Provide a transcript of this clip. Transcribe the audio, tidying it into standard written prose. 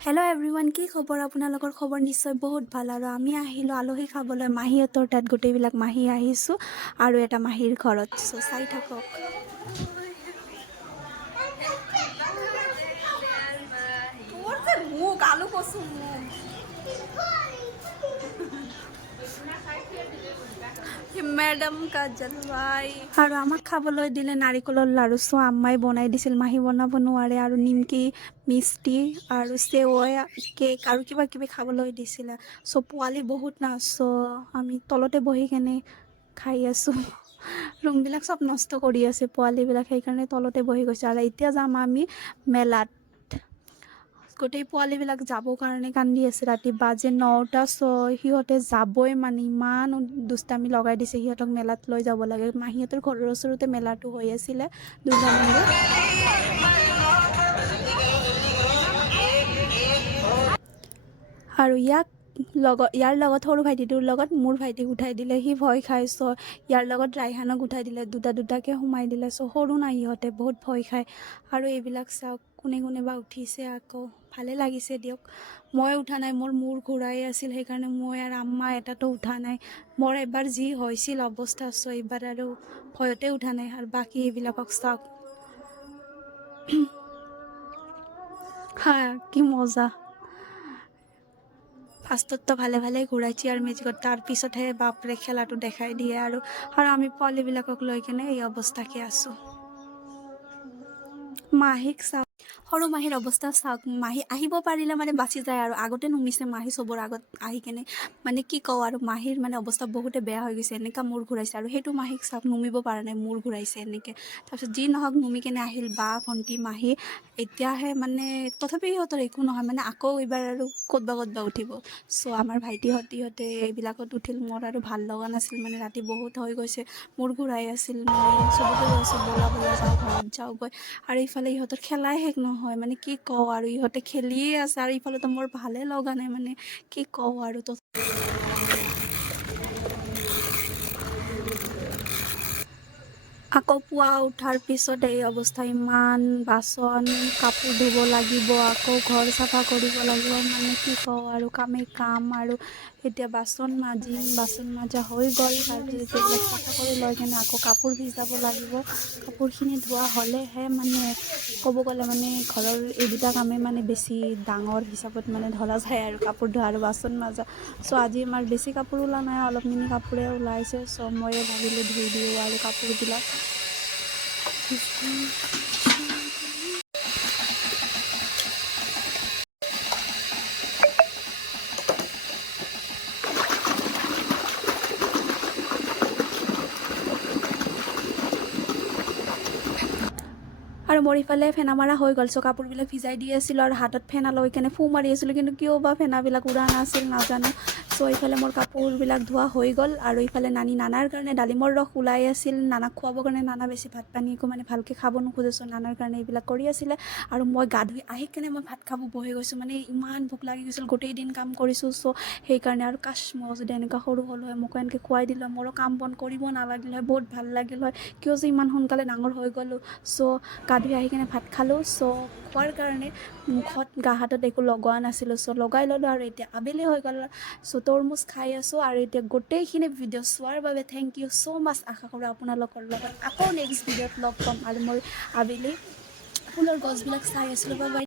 Hello' everyone, কি খবৰ? আপোনালোকৰ খবৰ নিশ্চয় বহুত ভাল। আৰু আমি আহিলোঁ আলহী খাবলৈ মাহীহঁতৰ তাত। গোটেইবিলাক মাহী আহিছোঁ আৰু এটা মাহীৰ ঘৰত। চ' চাই থাকক। মোক আলু কচু মোক মেডাম কা জলৱাই। আৰু আমাক খাবলৈ দিলে নাৰিকলৰ লাৰু। চ' আম্মাই বনাই দিছিল, মাহী বনাব নোৱাৰে। আৰু নিমকি, মিষ্টি আৰু চেৱৈ, কেক আৰু কিবা কিবি খাবলৈ দিছিলে। চ' পোৱালি বহুত না, চ' আমি তলতে বহি কেনে খাই আছোঁ। ৰুমবিলাক চব নষ্ট কৰি আছে পোৱালিবিলাক, সেইকাৰণে তলতে বহি গৈছে। আৰু এতিয়া যাম আমি মেলাত। গোটেই পোৱালিবিলাক যাবৰ কাৰণে কান্দি আছে। ৰাতি বাজে 9টা, চ' সিহঁতে যাবই মানে ইমান দুষ্টামি লগাই দিছে। সিহঁতক মেলাত লৈ যাব লাগে। মাহীহঁতৰ ঘৰৰ ওচৰতে মেলাটো হৈ আছিলে, দুৰ্গা মন্দিৰ। আৰু ইয়াৰ লগত সৰু ভাইটিটোৰ লগত মোৰ ভাইটিক উঠাই দিলে। সি ভয় খায়, চ' ইয়াৰ লগত ৰাইহানক উঠাই দিলে। দুটাকৈ সোমাই দিলে। চ' সৰু নাই, ইহঁতে বহুত ভয় খায়। আৰু এইবিলাক চাওক, কোনে কোনে বা উঠিছে আকৌ। ভালে লাগিছে দিয়ক। মই উঠা নাই, মোৰ মূৰ ঘূৰাই আছিল, সেইকাৰণে মই আৰু আম্মা এটাতো উঠা নাই। মোৰ এবাৰ যি হৈছিল অৱস্থা, চ' এইবাৰ আৰু ভয়তে উঠা নাই। আৰু বাকী এইবিলাকক চাওক, হা কি মজা। ফাৰ্ষ্টততো ভালে ঘূৰাই চেয়াৰ মেজিকত, তাৰপিছতহে বাপৰে খেলাটো দেখাই দিয়ে। আৰু আমি পোৱালিবিলাকক লৈ কেনে এই অৱস্থাকে আছোঁ। মাহীক চাওক, সৰু মাহীৰ অৱস্থা চাওক। মাহী আহিব পাৰিলে মানে বাচি যায়। আৰু আগতে নুমিছে মাহী চবৰ আগত আহি কেনে, মানে কি কওঁ আৰু, মাহীৰ মানে অৱস্থা বহুতে বেয়া হৈ গৈছে। এনেকুৱা মূৰ ঘূৰাইছে। আৰু সেইটো মাহীক চাওক, নুমিব পৰা নাই, মূৰ ঘূৰাইছে এনেকৈ। তাৰপিছত যি নহওক নুমি কেনে আহিল বা, ভণ্টি, মাহী। এতিয়াহে মানে তথাপি সিহঁতৰ একো নহয়, মানে আকৌ এইবাৰ আৰু ক'তবা উঠিব। চ' আমাৰ ভাইটিহঁতে এইবিলাকত উঠিল। মোৰ আৰু ভাল লগা নাছিল, মানে ৰাতি বহুত হৈ গৈছে, মূৰ ঘূৰাই আছিল। মানে চবকে কৈ আছোঁ ব'লা যাওঁ, ঘৰত যাওঁগৈ। আৰু ইফালে ইহঁতৰ খেলাই শেষ নহয়, মানে কি কওঁ আৰু, ইহঁতে খেলিয়ে আছে। আৰু ইফালেতো মোৰ ভালে লগা নাই, মানে কি কওঁ আৰু। আকৌ পুৱা উঠাৰ পিছত এই অৱস্থা, ইমান বাচন কাপোৰ ধুব লাগিব, আকৌ ঘৰ চাফা কৰিব লাগিব, মানে কি কওঁ আৰু, কামেই কাম। আৰু এতিয়া বাচন মাজিম, বাচন মাজা হৈ গ'ল। তাৰপিছত এতিয়া এইবিলাক চাফা কৰি লৈ কেনে আকৌ কাপোৰ ভিজাব লাগিব। কাপোৰখিনি ধোৱা হ'লেহে মানে ক'ব গ'লে মানে ঘৰৰ এই দুটা কামেই মানে বেছি ডাঙৰ হিচাপত মানে ধৰা যায় আৰু, কাপোৰ ধোৱা আৰু বাচন মাজা। চ' আজি আমাৰ বেছি কাপোৰ ওলোৱা নাই, অলপ মিনি কাপোৰে ওলাইছে। চ' ময়ে ভাবিলোঁ ধুই দিওঁ আৰু কাপোৰবিলাক। আৰু মোৰ ইফালে ফেনা মাৰা হৈ গ'ল। চ' কাপোৰবিলাক ভিজাই দি আছিলোঁ আৰু হাতত ফেনা লৈ কেনে ফু মাৰি আছিলোঁ, কিন্তু কিয় বা ফেনাবিলাক উৰা নাছিল, নাজানো। চ' ইফালে মোৰ কাপোৰবিলাক ধোৱা হৈ গ'ল। আৰু ইফালে নানাৰ কাৰণে ডালিমৰ ৰস ওলাই আছিল, নানাক খুৱাবৰ কাৰণে। নানা বেছি ভাত পানী একো মানে ভালকৈ খাব নোখোজে, চ' নানাৰ কাৰণে এইবিলাক কৰি আছিলে। আৰু মই গা ধুই আহি কেনে মই ভাত খাব বহি গৈছোঁ, মানে ইমান ভোক লাগি গৈছিল, গোটেই দিন কাম কৰিছোঁ। চ' সেইকাৰণে আৰু মই যদি এনেকুৱা সৰু হয়, মোকো এনেকৈ খুৱাই দিলে হয়, মোৰো কাম বন কৰিব নালাগিল হয়, বহুত ভাল লাগিল হয়। কিয় যে ইমান সোনকালে ডাঙৰ হৈ গ'লোঁ। চ' গা ধুই আহি কেনে ভাত খালোঁ। চ' খোৱাৰ কাৰণে মুখত গা হাতত একো লগোৱা নাছিলোঁ, চ' লগাই ল'লোঁ। আৰু এতিয়া আবেলি হৈ গ'ল। চ' তৰমুজ খাই আছোঁ। আৰু এতিয়া গোটেইখিনি ভিডিঅ' চোৱাৰ বাবে থেংক ইউ ছ' মাছ। আশা কৰোঁ আপোনালোকৰ লগত আকৌ নেক্সট ভিডিঅ'ত লগ পাম। আৰু মই আবেলি ফুলৰ গছবিলাক চাই আছিলোঁ। Bye bye.